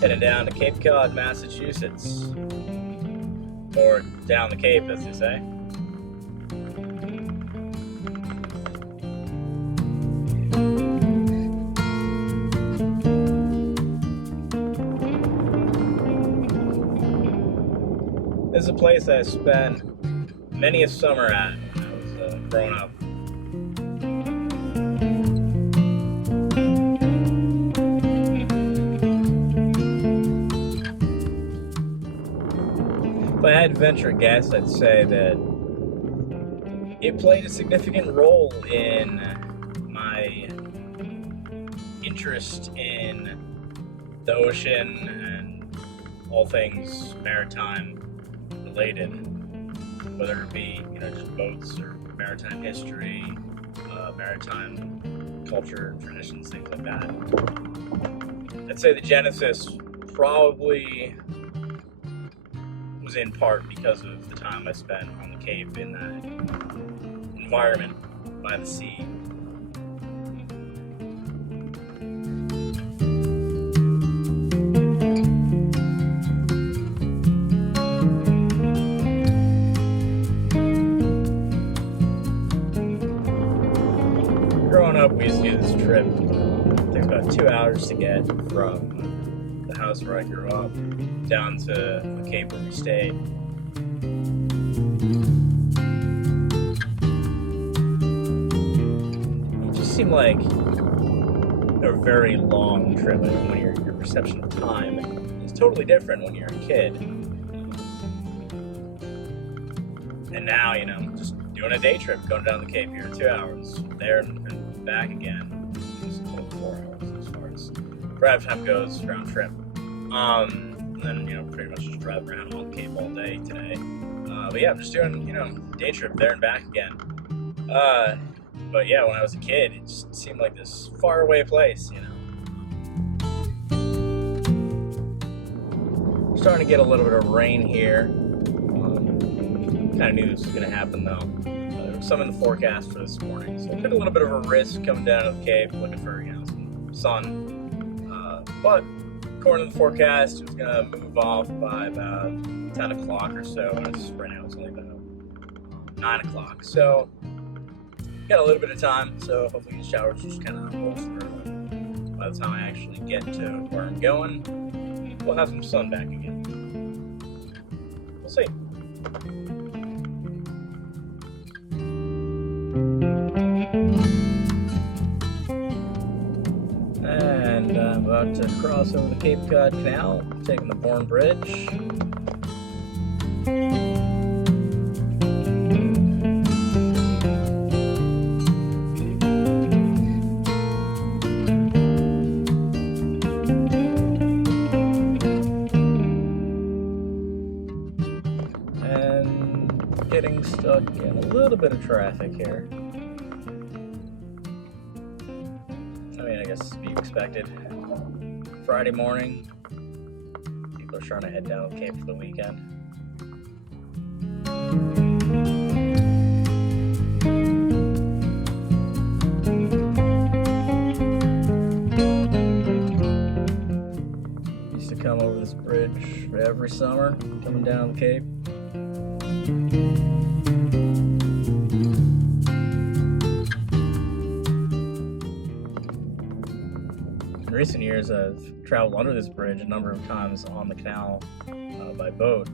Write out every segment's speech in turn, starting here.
Headed down to Cape Cod, Massachusetts. Or down the Cape, as they say. This is a place I spent many a summer at when I was growing up. If I had to venture a guess, I'd say that it played a significant role in my interest in the ocean and all things maritime related, whether it be just boats or maritime history, maritime culture, traditions, things like that. I'd say the genesis probably was in part because of the time I spent on the Cape in that environment by the sea. Growing up, we used to do this trip. It took about 2 hours to get from the house where I grew up down to the Cape where we stayed. It just seemed like a very long trip. I mean, when your perception of time is totally different when you're a kid. And now, just doing a day trip, going down the Cape here, 2 hours, there and back again. It's 4 hours as far as drive time goes, round trip. And then, pretty much just drive around on the Cape all day today. But yeah, I'm just doing, day trip there and back again. But yeah, when I was a kid, it just seemed like this faraway place, Starting to get a little bit of rain here. Kind of knew this was going to happen though. There was some in the forecast for this morning, so I took a little bit of a risk coming down to the Cape, looking for some sun. But according to the forecast, it was going to move off by about 10 o'clock or so. Right now it's only about 9 o'clock, so got a little bit of time. So hopefully the showers just kind of roll through. By the time I actually get to where I'm going, we'll have some sun back again. We'll see. And I'm about to cross over the Cape Cod Canal, taking the Bourne Bridge. And getting stuck in a little bit of traffic here. I guess to be expected. Friday morning, people are trying to head down the Cape for the weekend. Used to come over this bridge every summer, coming down the Cape. In recent years, I've traveled under this bridge a number of times on the canal by boat.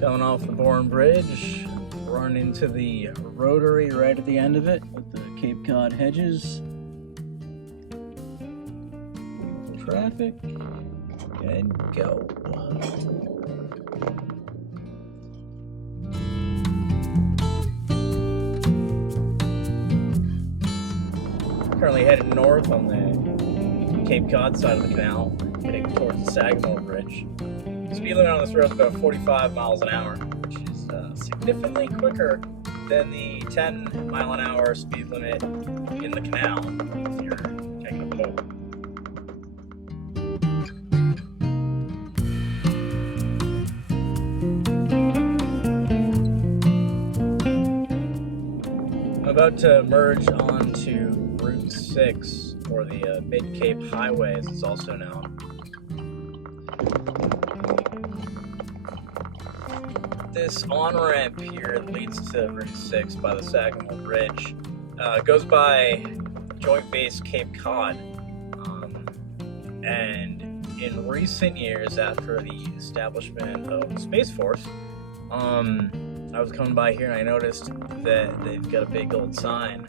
Coming off the Bourne Bridge, run into the rotary right at the end of it with the Cape Cod hedges. Traffic, and go. Currently headed north on the Cape Cod side of the canal, heading towards the Sagamore Bridge. Speed limit on this road is about 45 miles an hour, which is significantly quicker than the 10 mile an hour speed limit in the canal if you're taking a boat. About to merge onto Route 6, or the Mid-Cape Highway as it's also known. This on-ramp here that leads to Route 6 by the Sagamore Bridge goes by Joint Base Cape Cod. And in recent years, after the establishment of the Space Force, I was coming by here and I noticed that they've got a big old sign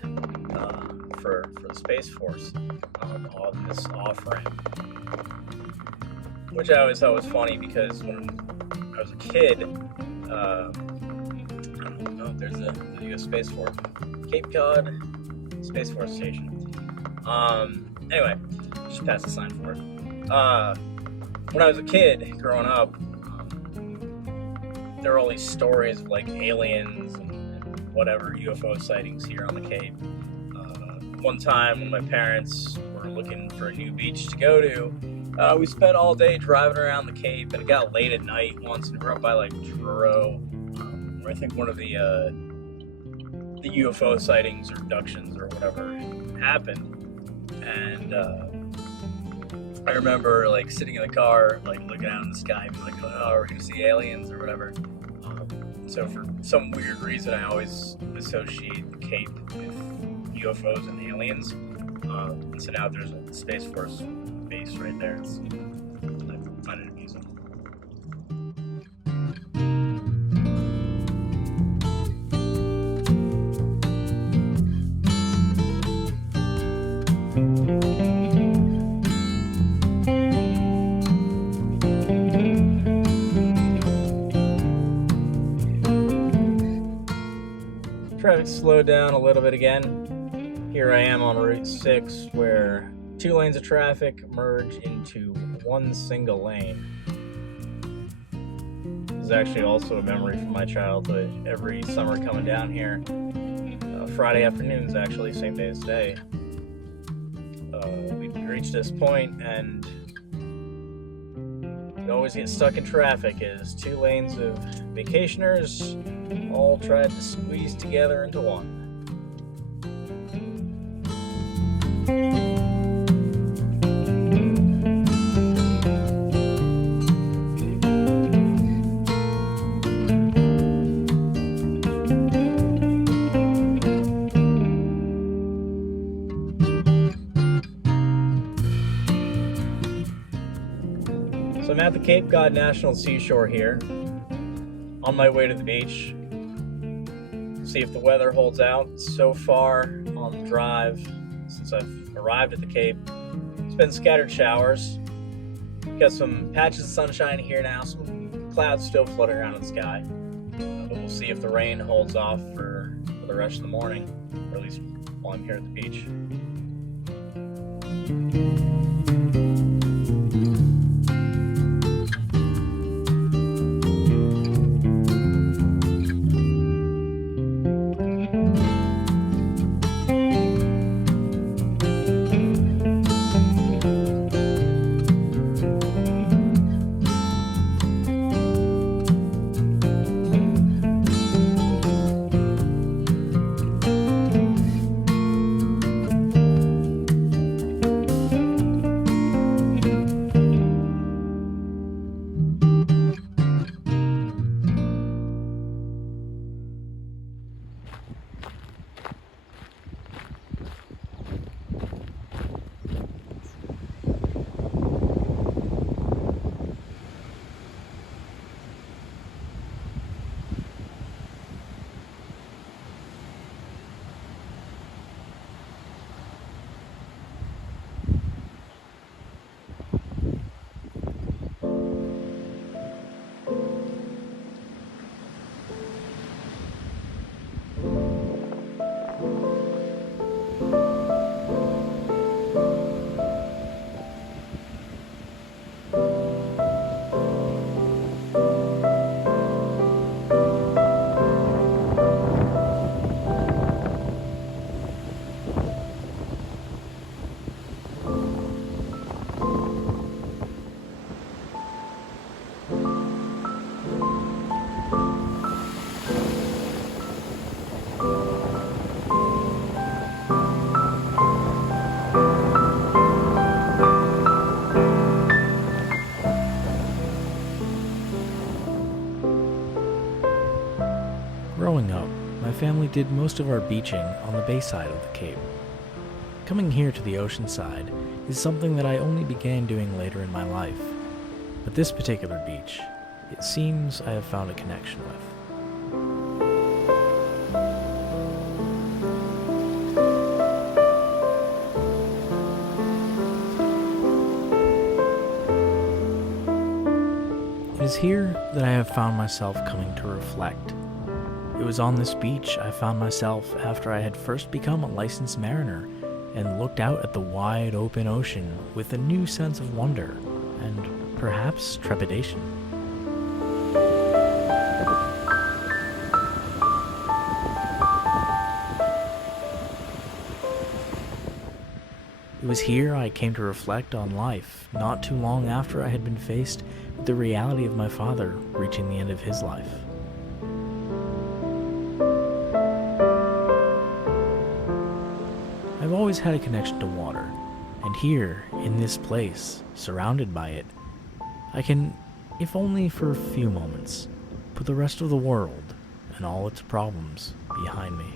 for the Space Force on this off-ramp, which I always thought was funny because when I was a kid, I don't know if there's a U.S. Space Force, Cape Cod Space Force Station. Anyway, just pass the sign for it. When I was a kid growing up, there were all these stories of like aliens and whatever UFO sightings here on the Cape. One time when my parents were looking for a new beach to go to, we spent all day driving around the Cape, and it got late at night once, and we were up by like Truro, where I think one of the UFO sightings or abductions or whatever happened. And I remember like sitting in the car, like looking out in the sky, and being like, "Oh, we're gonna see aliens or whatever." So for some weird reason, I always associate the Cape with UFOs and aliens. And so now there's a Space Force base right there. I find it amusing. Traffic slowed down a little bit again. Here I am on Route 6, where 2 lanes of traffic merge into one single lane. This is actually also a memory from my childhood. Every summer coming down here, Friday afternoons actually, same day as today, we reach this point and we always get stuck in traffic as 2 lanes of vacationers all tried to squeeze together into one. So I'm at the Cape Cod National Seashore here, on my way to the beach. See if the weather holds out. So far on the drive, since I've arrived at the Cape, it's been scattered showers. Got some patches of sunshine here now, some clouds still floating around in the sky. But we'll see if the rain holds off for the rest of the morning, or at least while I'm here at the beach. family did most of our beaching on the bay side of the Cape. Coming here to the ocean side is something that I only began doing later in my life, but this particular beach, it seems I have found a connection with. It is here that I have found myself coming to reflect. It was on this beach I found myself after I had first become a licensed mariner and looked out at the wide open ocean with a new sense of wonder and perhaps trepidation. It was here I came to reflect on life, not too long after I had been faced with the reality of my father reaching the end of his life. I've always had a connection to water, and here, in this place, surrounded by it, I can, if only for a few moments, put the rest of the world and all its problems behind me.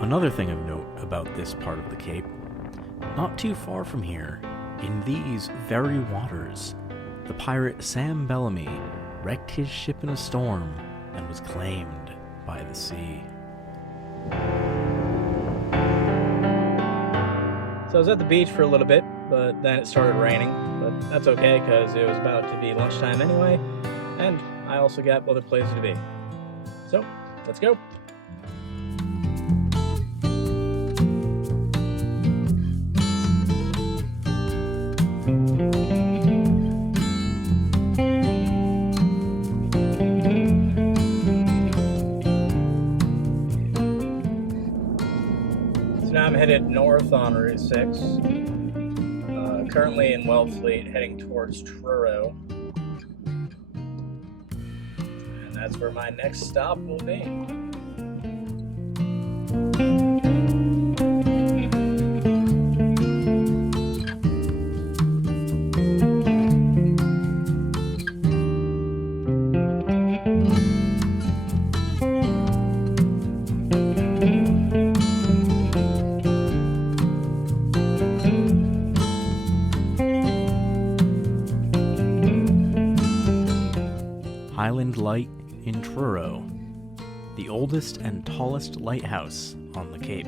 Another thing of note about this part of the Cape, not too far from here, in these very waters, the pirate Sam Bellamy wrecked his ship in a storm and was claimed by the sea. So I was at the beach for a little bit, but then it started raining. But that's okay, because it was about to be lunchtime anyway, and I also got other places to be. So, let's go. So now I'm headed north on Route 6, currently in Wellfleet, heading towards Truro, and that's where my next stop will be. Highland Light in Truro, the oldest and tallest lighthouse on the Cape.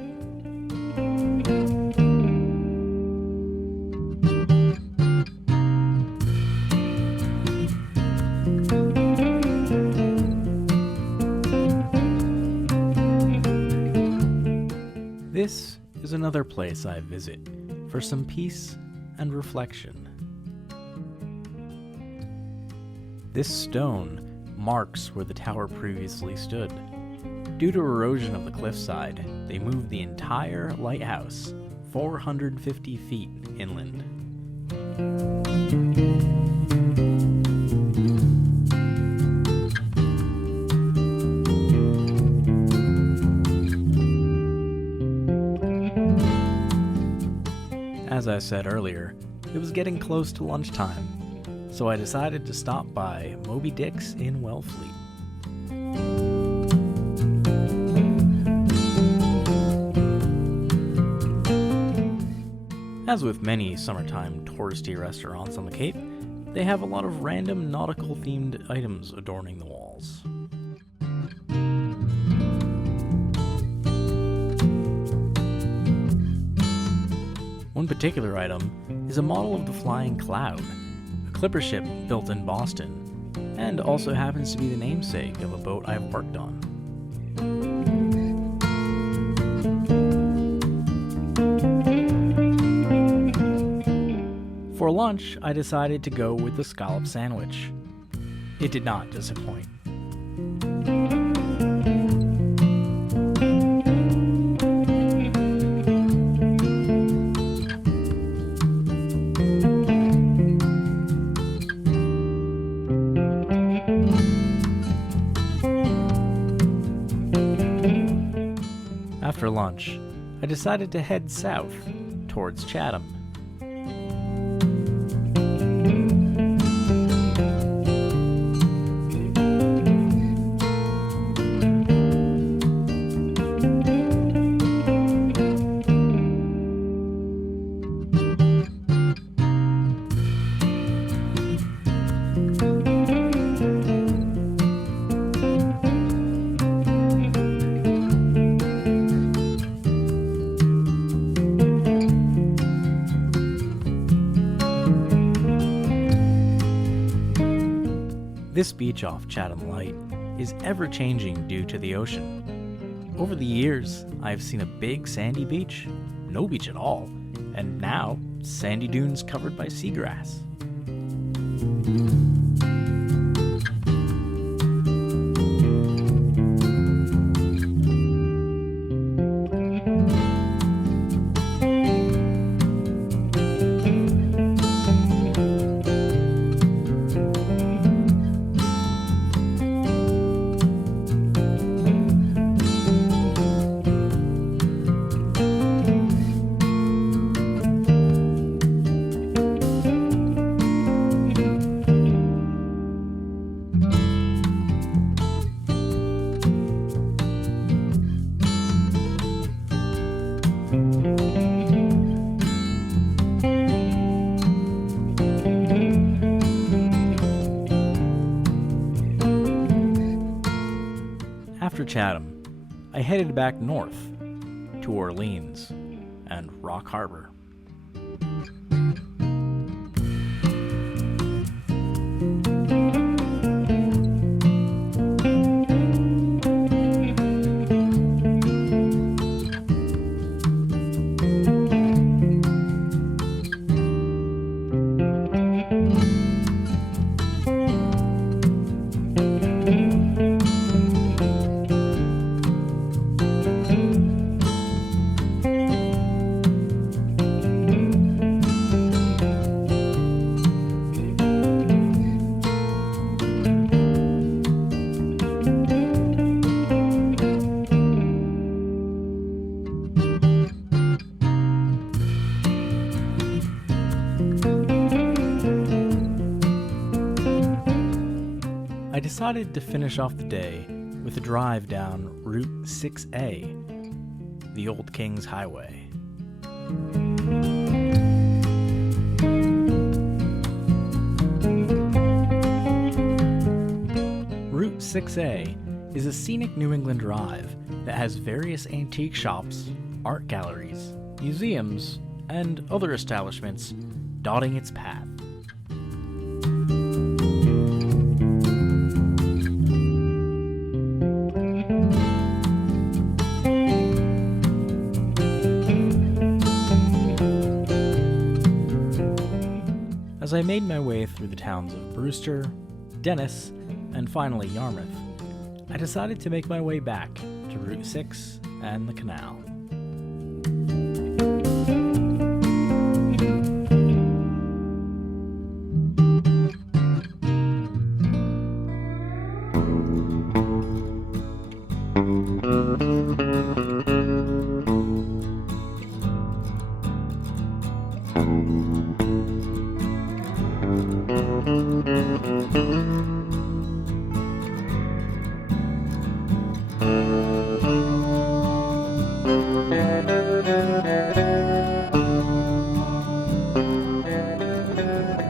This is another place I visit for some peace and reflection. This stone marks where the tower previously stood. Due to erosion of the cliffside, they moved the entire lighthouse 450 feet inland. As I said earlier, it was getting close to lunchtime, so I decided to stop by Moby Dick's in Wellfleet. As with many summertime touristy restaurants on the Cape, they have a lot of random nautical-themed items adorning the walls. One particular item is a model of the Flying Cloud, a clipper ship built in Boston, and also happens to be the namesake of a boat I've worked on. For lunch, I decided to go with the scallop sandwich. It did not disappoint. After lunch, I decided to head south towards Chatham. This beach off Chatham Light is ever-changing due to the ocean. Over the years, I've seen a big sandy beach, no beach at all, and now sandy dunes covered by seagrass. After Chatham, I headed back north to Orleans and Rock Harbor. I decided to finish off the day with a drive down Route 6A, the Old Kings Highway. Route 6A is a scenic New England drive that has various antique shops, art galleries, museums, and other establishments dotting its path. As I made my way through the towns of Brewster, Dennis, and finally Yarmouth, I decided to make my way back to Route 6 and the canal.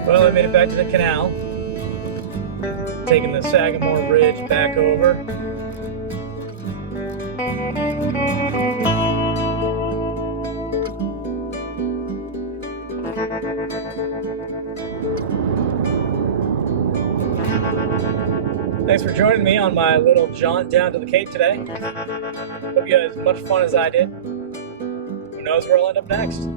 Well, I made it back to the canal, taking the Sagamore Bridge back over. Thanks for joining me on my little jaunt down to the Cape today. Hope you had as much fun as I did. Who knows where I'll end up next?